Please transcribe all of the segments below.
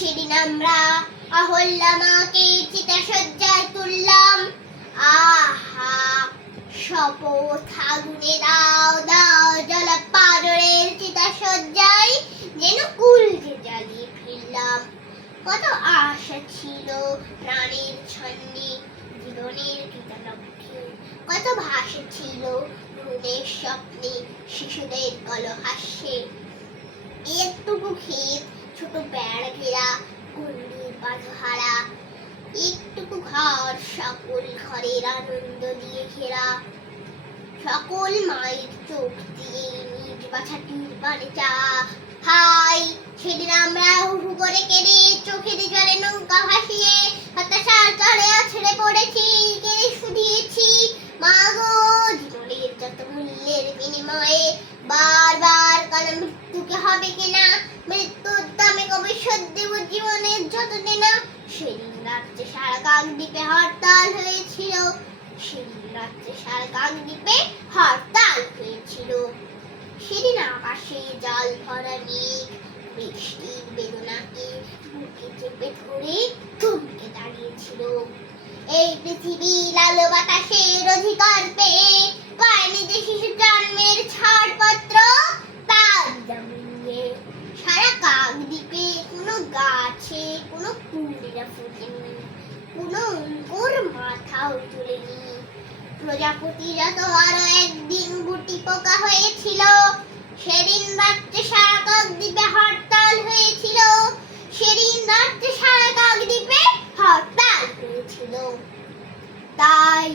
সেদিন আমরা অহল্যা মাকে চিতাসজ্জায় তুললাম। আহা শপথ আগুনে দাও দাও জ্বলা পাররের চিতাসজ্জায় যেন কুলকে জ্বালিয়ে ফিরলাম। কত আশা ছিল প্রাণের ছন্দে জীবনের কৃতলক্ষ্যে, কত ভাষা ছিল ভ্রূণের স্বপ্নে শিশুদের কলহাস্যে। একটুকু ক্ষেত ছোট বেড়া ঘেরা গণ্ডির বাঁধহারা, একটুকু ঘর সকল ঘরের আনন্দ দিয়ে ঘেরা, সকল মায়ের চোখ দিয়ে নিজ বাছাটির পানে চা। হাই সেদিন আমরা হুহু করে কেঁদে চোখের জলে নৌকা ভাসিয়ে হতাশার তলে ছেড়ে পড়েছি, কেঁদে শুধিয়েছি মা গো জীবনের যত মূল্যের বিনিময়ে বারবার কালো মৃত্যুকে হবে কিনা, মৃত্যুর দামে কবে শোধ দেব জীবনের যত দেনা। সেদিন রাত্রে সারা কাকদ্বীপে হরতাল হয়েছিল, সেদিন রাত্রে সারা কাকদ্বীপে হরতাল হয়েছিল। সেদিন আকাশে জল ভরা মেঘ বৃষ্টির বেদনাকে বুকে চেপে ধরে থমকে দাঁড়িয়েছিল। এই পৃথিবীর আলো বাতাসের অধিকার পেয়ে পায়নি যে শিশু জন্মের ছাড়পত্র, তার জমিনে সারা কাকদ্বীপে কোনো গাছে কোনো ফুলেরা ফোটেনি, কোনো অঙ্কুর মাথাও তোলেনি। প্রজাপতিরা তো আরো একদিন গুটি পোকা হয়েছিল, সেদিন রাত্রে সারা কাকদ্বীপে হরতাল হয়েছিল, সেদিন রাত্রে সারা কাকদ্বীপে হরতাল হয়েছিল। তাই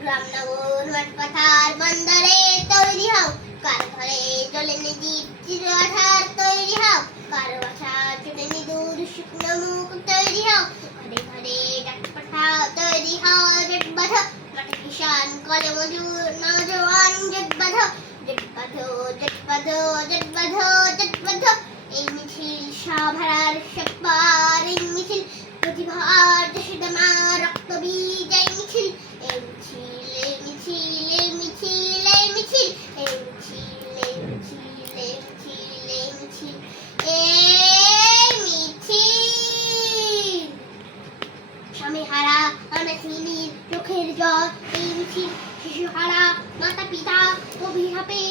গ্রামনগর মাঠ পাথার বন্দরে তৈরি হও, কার ঘরে চলে জীব চিরাধার তৈরি হও, কার বাসা চলে দূর শুকনো মুখ তৈরি হও, ঘরে ঘরে ডাক পাঠা তৈরি হও, জট বাঁধো মাঠে কিষান কলে মজুর নওজোয়ান, জট বাঁধো জট বাঁধো জট বাঁধো জট বাঁধো জট বাঁধো। এই মিছিল সভার সবার, এই মিছিল প্রতিভার যশোদামার রক্ত বীজ, এই মিছিল এই মিছিল এই মিছিল এই মিছিল এই মিছিল এই মিছিল এই মিছিল এই মিছিল এই মিছিল এই মিছিল। স্বামী হারা অনাথিনীর চোখের জল এই মিছিল, শিশু হারা মাতা পিতা অভিশাপে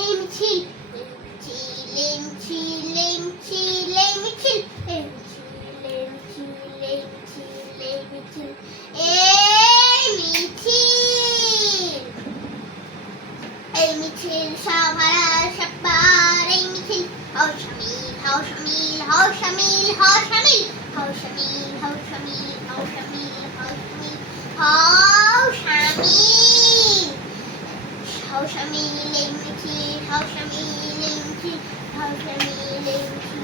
এই মিছিল, এই মিছিল এই মিছিল এই মিছিল এই মিছিল এই মিছিল এই মিছিল এই মিছিল এই মিছিল এই মিছিল। এই মিছিল সবার সবার, এই মিছিল হও শামিল হও শামিল হও শামিল হও শামিল হও শামিল হও শামিল হও শামিল হও শামিল হও শামিল হও শামিল। এই মিছিল হও শামিল এই মিছিল হও শামিল এই মিছিল।